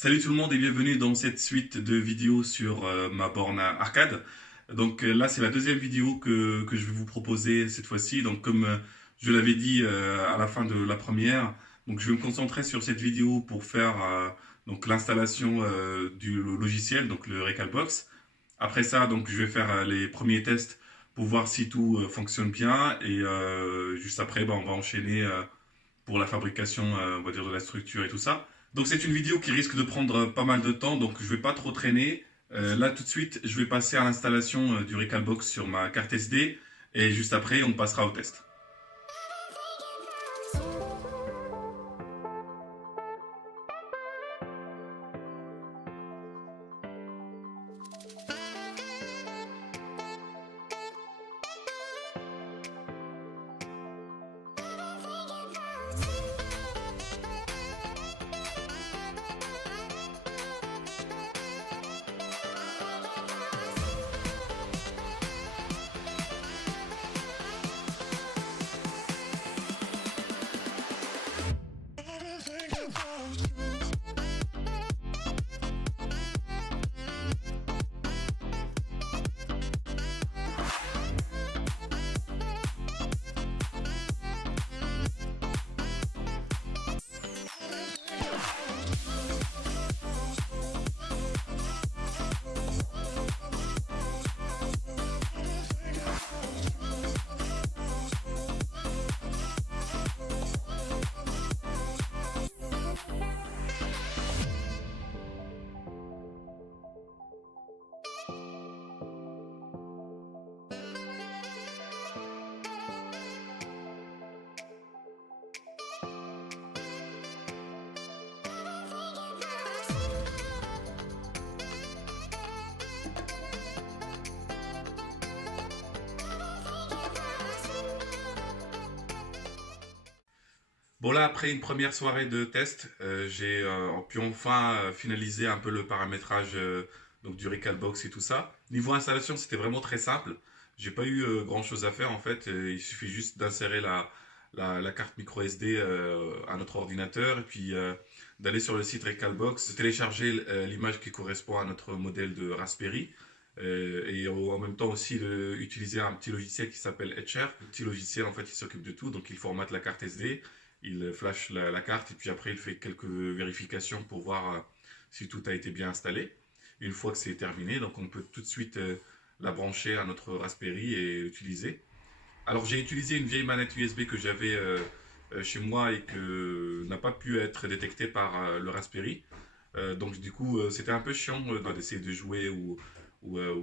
Salut tout le monde et bienvenue dans cette suite de vidéos sur ma borne arcade. Donc là c'est la deuxième vidéo que je vais vous proposer cette fois-ci. Donc comme je l'avais dit à la fin de la première, donc je vais me concentrer sur cette vidéo pour faire donc l'installation du logiciel, donc le Recalbox. Après ça donc je vais faire les premiers tests pour voir si tout fonctionne bien et juste après on va enchaîner pour la fabrication on va dire de la structure et tout ça. Donc c'est une vidéo qui risque de prendre pas mal de temps, donc je vais pas trop traîner. Là tout de suite, je vais passer à l'installation du Recalbox sur ma carte SD et juste après, on passera au test. Bon là, après une première soirée de test, j'ai pu enfin finaliser un peu le paramétrage donc du Recalbox et tout ça. Niveau installation, c'était vraiment très simple. J'ai pas eu grand chose à faire en fait. Il suffit juste d'insérer la carte micro SD à notre ordinateur et puis d'aller sur le site Recalbox, de télécharger l'image qui correspond à notre modèle de Raspberry. Et en même temps aussi utiliser un petit logiciel qui s'appelle Etcher. Le petit logiciel en fait il s'occupe de tout, donc il formate la carte SD, il flash la carte et puis après il fait quelques vérifications pour voir si tout a été bien installé. Une fois que c'est terminé, donc on peut tout de suite la brancher à notre Raspberry et l'utiliser. Alors j'ai utilisé une vieille manette USB que j'avais chez moi et que n'a pas pu être détectée par le Raspberry. Donc du coup c'était un peu chiant d'essayer de jouer ou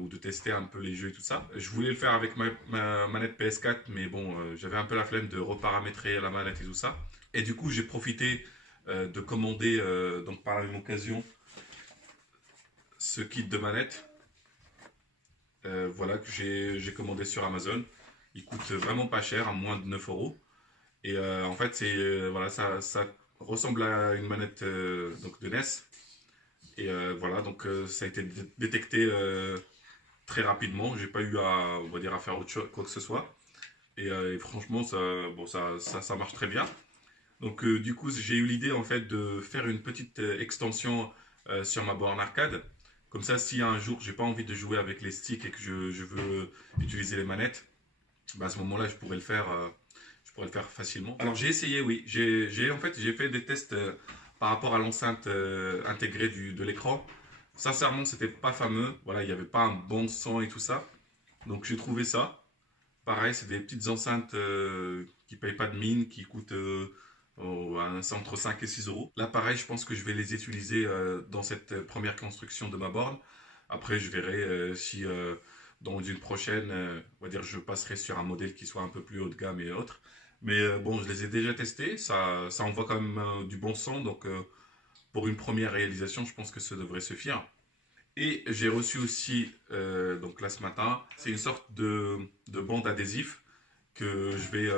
de tester un peu les jeux et tout ça. Je voulais le faire avec ma manette PS4, mais bon, j'avais un peu la flemme de reparamétrer la manette et tout ça. Et du coup, j'ai profité de commander, donc par la même occasion, ce kit de manette. Voilà, que j'ai commandé sur Amazon. Il coûte vraiment pas cher, à moins de 9 euros. Et en fait, voilà, ça ressemble à une manette donc de NES. Et voilà, donc ça a été détecté très rapidement. J'ai pas eu à, on va dire, à faire autre chose, quoi que ce soit. Et franchement, ça marche très bien. Donc du coup, j'ai eu l'idée en fait de faire une petite extension sur ma borne arcade. Comme ça, si un jour j'ai pas envie de jouer avec les sticks et que je veux utiliser les manettes, bah, à ce moment-là, je pourrais le faire facilement. Alors j'ai essayé, oui. En fait, j'ai fait des tests par rapport à l'enceinte intégrée de l'écran. Sincèrement, c'était pas fameux. Voilà, il n'y avait pas un bon son et tout ça. Donc j'ai trouvé ça. Pareil, c'est des petites enceintes qui payent pas de mine, qui coûtent entre 5 et 6 euros. Là, pareil, je pense que je vais les utiliser dans cette première construction de ma borne. Après, je verrai si dans une prochaine, on va dire, je passerai sur un modèle qui soit un peu plus haut de gamme et autres. Mais bon, je les ai déjà testés. Ça envoie quand même du bon son. Donc, pour une première réalisation, je pense que ça devrait suffire. Et j'ai reçu aussi, donc là ce matin, c'est une sorte de bande adhésif que je vais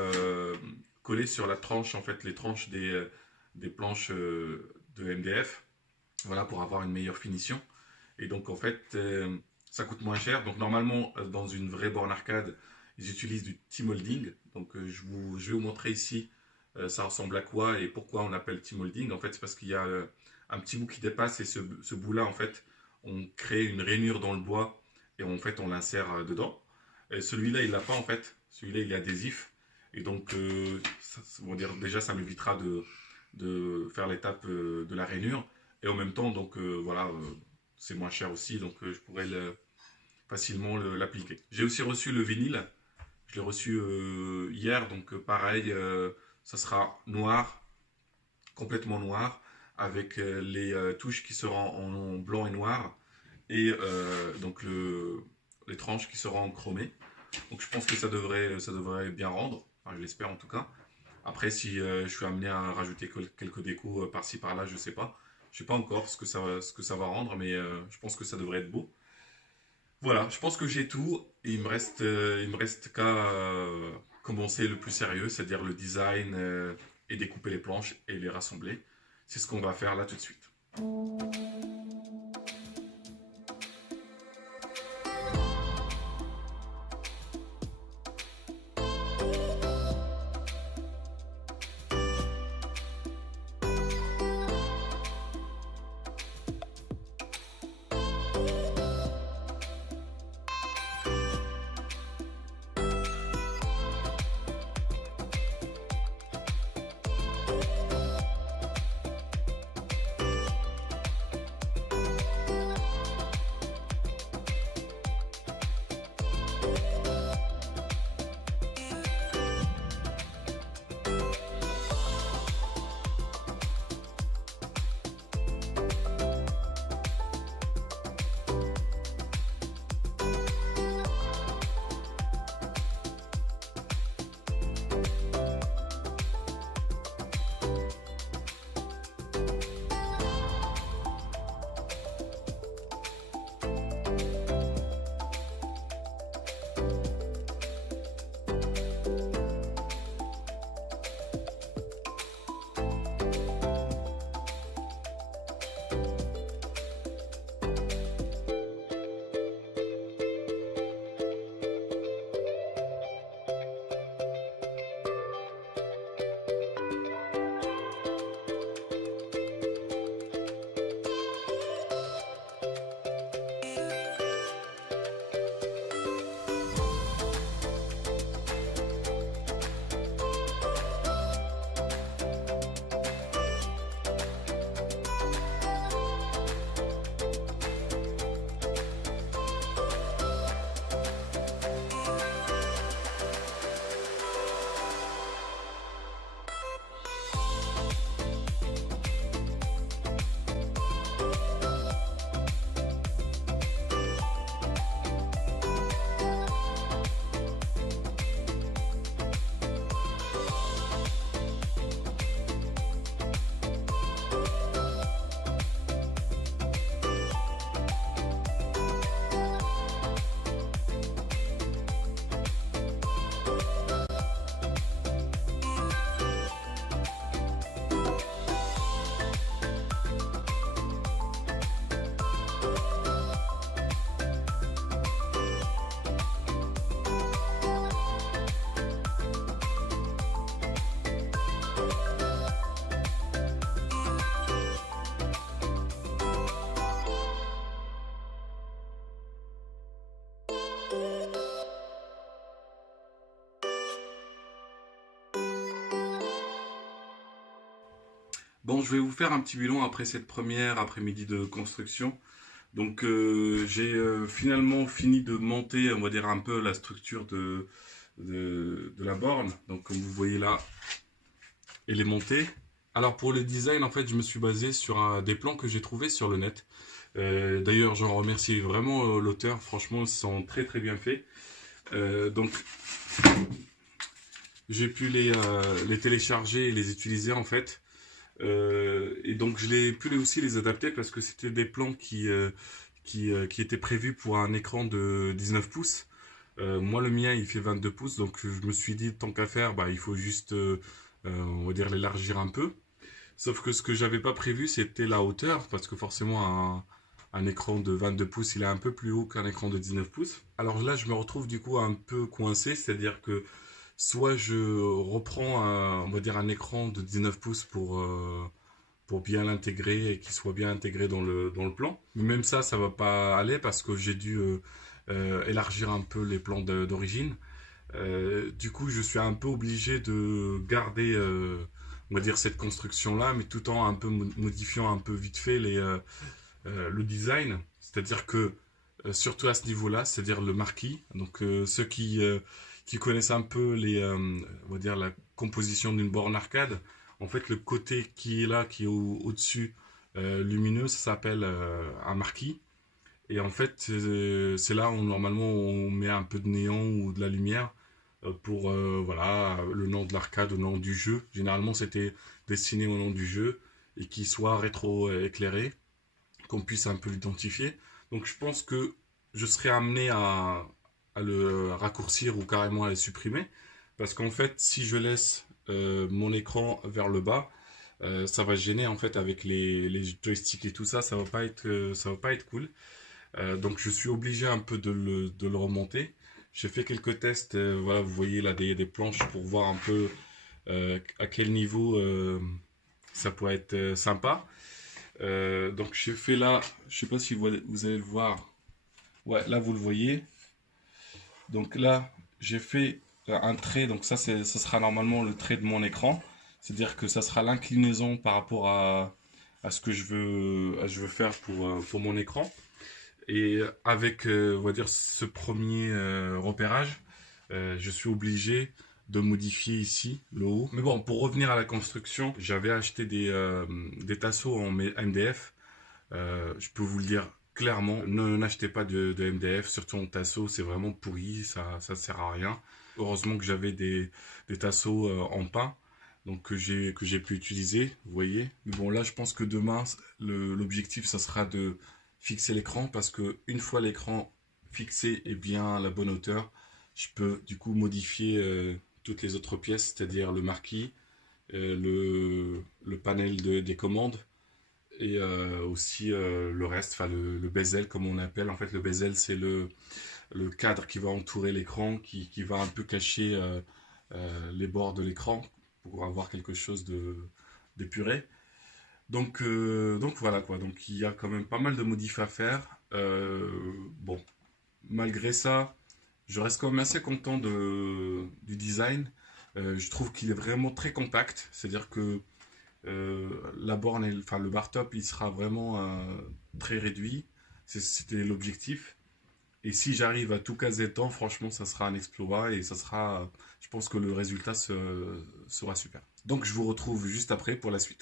coller sur la tranche, en fait, les tranches des planches de MDF, voilà, pour avoir une meilleure finition. Et donc, en fait, ça coûte moins cher. Donc, normalement, dans une vraie borne arcade, ils utilisent du T-molding. Donc, je vais vous montrer ici, ça ressemble à quoi et pourquoi on appelle T-molding. En fait, c'est parce qu'il y a un petit bout qui dépasse et ce bout-là, en fait, on crée une rainure dans le bois et en fait, on l'insère dedans. Et celui-là, il l'a pas en fait. Celui-là, il est adhésif. Et donc, on va dire, déjà, ça m'évitera de faire l'étape de la rainure. Et en même temps, donc voilà, c'est moins cher aussi, donc je pourrais facilement l'appliquer. J'ai aussi reçu le vinyle. Je l'ai reçu hier, donc pareil, ça sera noir, complètement noir, avec les touches qui seront en blanc et noir, et donc les tranches qui seront en chromé. Donc je pense que ça devrait bien rendre, enfin, je l'espère en tout cas. Après, si je suis amené à rajouter quelques décos par-ci par-là, je sais pas. Je sais pas encore ce que ça va rendre, mais je pense que ça devrait être beau. Voilà, je pense que j'ai tout. Il me reste qu'à commencer le plus sérieux, c'est-à-dire le design et découper les planches et les rassembler. C'est ce qu'on va faire là tout de suite. Bon, je vais vous faire un petit bilan après cette première après-midi de construction. Donc, j'ai finalement fini de monter, on va dire, un peu la structure de la borne. Donc, comme vous voyez là, elle est montée. Alors, pour le design, en fait, je me suis basé sur des plans que j'ai trouvés sur le net. D'ailleurs, j'en remercie vraiment l'auteur. Franchement, ils sont très très bien faits. Donc, j'ai pu les télécharger et les utiliser en fait. Et donc je l'ai pu aussi les adapter parce que c'était des plans qui étaient prévus pour un écran de 19 pouces. Moi le mien il fait 22 pouces, donc je me suis dit tant qu'à faire, bah, il faut juste on va dire l'élargir un peu. Sauf que ce que j'avais pas prévu c'était la hauteur, parce que forcément un écran de 22 pouces il est un peu plus haut qu'un écran de 19 pouces. Alors là je me retrouve du coup un peu coincé, c'est-à-dire que soit je reprends on va dire un écran de 19 pouces pour bien l'intégrer et qu'il soit bien intégré dans le plan. Mais même ça va pas aller parce que j'ai dû élargir un peu les plans d'origine. Du coup, je suis un peu obligé de garder, on va dire, cette construction-là, mais tout en un peu modifiant un peu vite fait le design. C'est-à-dire que, surtout à ce niveau-là, c'est-à-dire le marquis, donc ceux qui connaissent un peu on va dire, la composition d'une borne arcade, en fait, le côté qui est là, qui est au-dessus, lumineux, ça s'appelle un marquis. Et en fait, c'est là où normalement on met un peu de néon ou de la lumière pour voilà, le nom de l'arcade, le nom du jeu. Généralement, c'était destiné au nom du jeu et qu'il soit rétro-éclairé, qu'on puisse un peu l'identifier. Donc je pense que je serais amené à le raccourcir ou carrément à le supprimer. Parce qu'en fait, si je laisse mon écran vers le bas, ça va gêner en fait avec les joysticks et tout ça, ça va pas être cool. Donc je suis obligé un peu de le remonter. J'ai fait quelques tests, voilà, vous voyez là des planches pour voir un peu à quel niveau ça pourrait être sympa. Donc j'ai fait là, je sais pas si vous allez le voir. Ouais, là vous le voyez. Donc là, j'ai fait un trait, donc ça sera normalement le trait de mon écran. C'est-à-dire que ça sera l'inclinaison par rapport à ce que je veux faire pour mon écran. Et avec, on va dire, ce premier repérage, je suis obligé de modifier ici le haut. Mais bon, pour revenir à la construction, j'avais acheté des tasseaux en MDF. Je peux vous le dire clairement, n'achetez pas de MDF, surtout en tasseau, c'est vraiment pourri, ça sert à rien. Heureusement que j'avais des tasseaux en pin, donc que j'ai pu utiliser, vous voyez. Mais bon, là, je pense que demain, l'objectif, ça sera de fixer l'écran, parce que une fois l'écran fixé et bien à la bonne hauteur, je peux du coup modifier toutes les autres pièces, c'est-à-dire le marquis, le panel des commandes, et aussi le reste, enfin le bezel comme on appelle. En fait, le bezel, c'est le cadre qui va entourer l'écran, qui va un peu cacher les bords de l'écran pour avoir quelque chose d'épuré. Donc voilà quoi, donc il y a quand même pas mal de modifs à faire. Bon, malgré ça, je reste quand même assez content du design. Je trouve qu'il est vraiment très compact, c'est-à-dire que la borne, enfin le bar top, il sera vraiment très réduit. C'était l'objectif. Et si j'arrive à tout caser dedans, franchement, ça sera un exploit et ça sera, je pense que le résultat sera super. Donc je vous retrouve juste après pour la suite.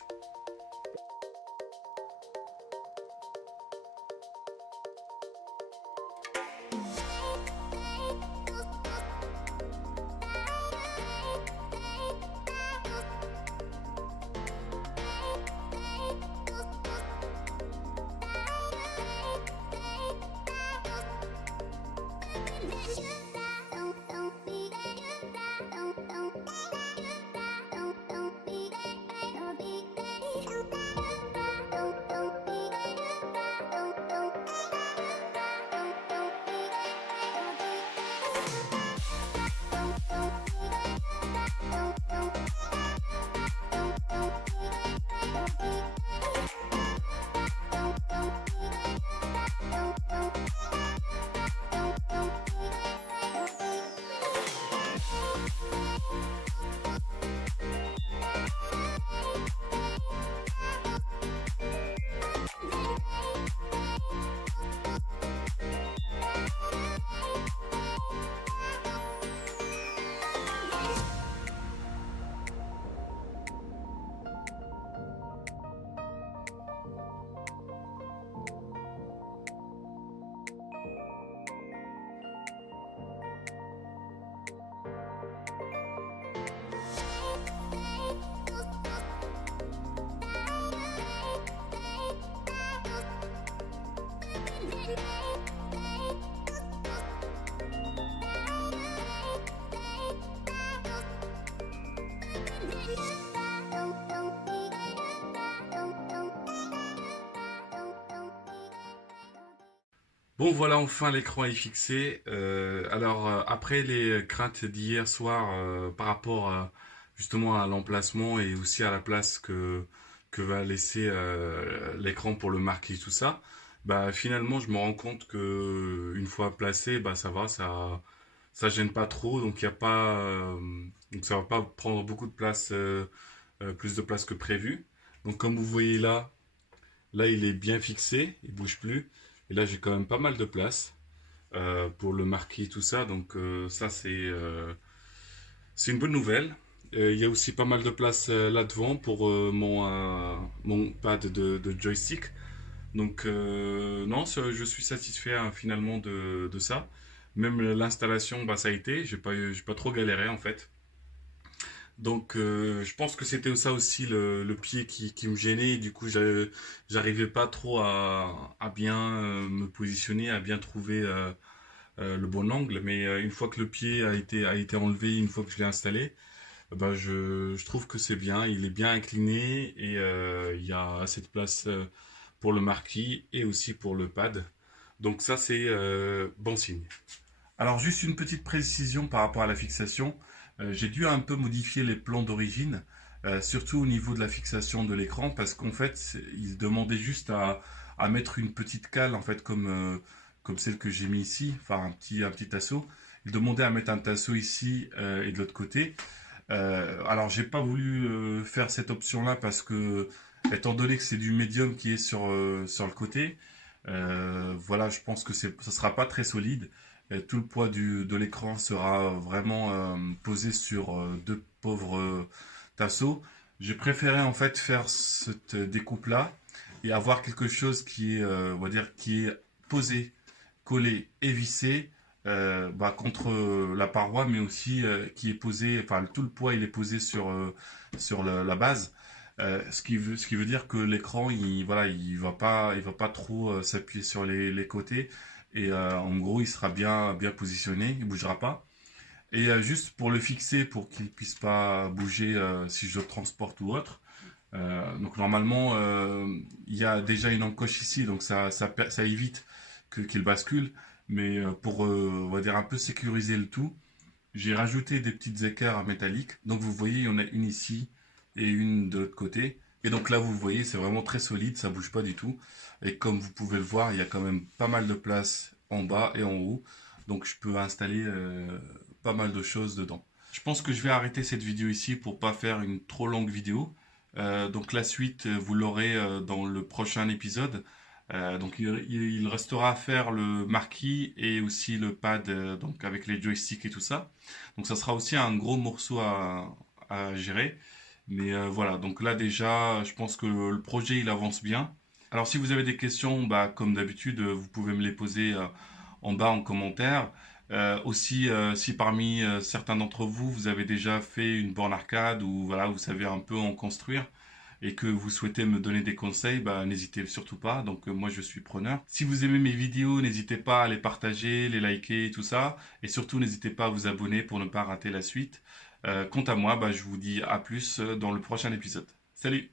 Bon voilà, enfin l'écran est fixé. Après les craintes d'hier soir par rapport justement à l'emplacement et aussi à la place que que va laisser l'écran pour le marquer, tout ça, bah finalement je me rends compte que une fois placé, bah ça va, ça gêne pas trop, donc il y a pas, donc ça va pas prendre beaucoup de place, plus de place que prévu. Donc comme vous voyez là il est bien fixé, il bouge plus, et là j'ai quand même pas mal de place pour le marquer, tout ça, donc ça c'est une bonne nouvelle. Il y a aussi pas mal de place là devant pour mon pad de joystick. Donc non, je suis satisfait hein, finalement de ça. Même l'installation, bah, ça a été, j'ai pas trop galéré en fait. Donc je pense que c'était ça aussi le pied qui me gênait. Et du coup, j'arrivais pas trop à bien me positionner, à bien trouver le bon angle. Mais une fois que le pied a été enlevé, une fois que je l'ai installé, bah, je trouve que c'est bien. Il est bien incliné et il y a assez de place pour le marquis et aussi pour le pad. Donc ça, c'est bon signe. Alors juste une petite précision par rapport à la fixation. J'ai dû un peu modifier les plans d'origine, surtout au niveau de la fixation de l'écran, parce qu'en fait, il demandait juste à mettre une petite cale, en fait, comme celle que j'ai mis ici, enfin un petit tasseau. Il demandait à mettre un tasseau ici et de l'autre côté. Alors j'ai pas voulu faire cette option-là parce que, étant donné que c'est du médium qui est sur le côté, voilà, je pense que ça sera pas très solide. Et tout le poids de l'écran sera vraiment posé sur deux pauvres tasseaux. J'ai préféré en fait faire cette découpe là et avoir quelque chose qui est, on va dire, qui est posé, collé et vissé bah, contre la paroi, mais aussi qui est posé, enfin tout le poids il est posé sur la base. Ce qui veut dire que l'écran voilà, il va pas trop s'appuyer sur les côtés et en gros il sera bien positionné, il bougera pas. Et juste pour le fixer, pour qu'il puisse pas bouger si je le transporte ou autre. Donc normalement il y a déjà une encoche ici, donc ça évite qu'il bascule. Mais pour on va dire un peu sécuriser le tout, j'ai rajouté des petites équerres métalliques. Donc vous voyez, il y en a une ici et une de l'autre côté. Et donc là, vous voyez, c'est vraiment très solide, ça bouge pas du tout. Et comme vous pouvez le voir, il y a quand même pas mal de place en bas et en haut. Donc je peux installer pas mal de choses dedans. Je pense que je vais arrêter cette vidéo ici pour pas faire une trop longue vidéo. Donc la suite, vous l'aurez dans le prochain épisode. Donc il restera à faire le marquis et aussi le pad donc avec les joysticks et tout ça. Donc ça sera aussi un gros morceau à gérer. Mais voilà, donc là déjà, je pense que le projet il avance bien. Alors si vous avez des questions, bah, comme d'habitude, vous pouvez me les poser en bas en commentaire. Aussi, si parmi certains d'entre vous, vous avez déjà fait une borne arcade ou voilà, vous savez un peu en construire et que vous souhaitez me donner des conseils, bah, n'hésitez surtout pas. Donc moi je suis preneur. Si vous aimez mes vidéos, n'hésitez pas à les partager, les liker, tout ça. Et surtout n'hésitez pas à vous abonner pour ne pas rater la suite. Quant à moi, bah, je vous dis à plus dans le prochain épisode. Salut!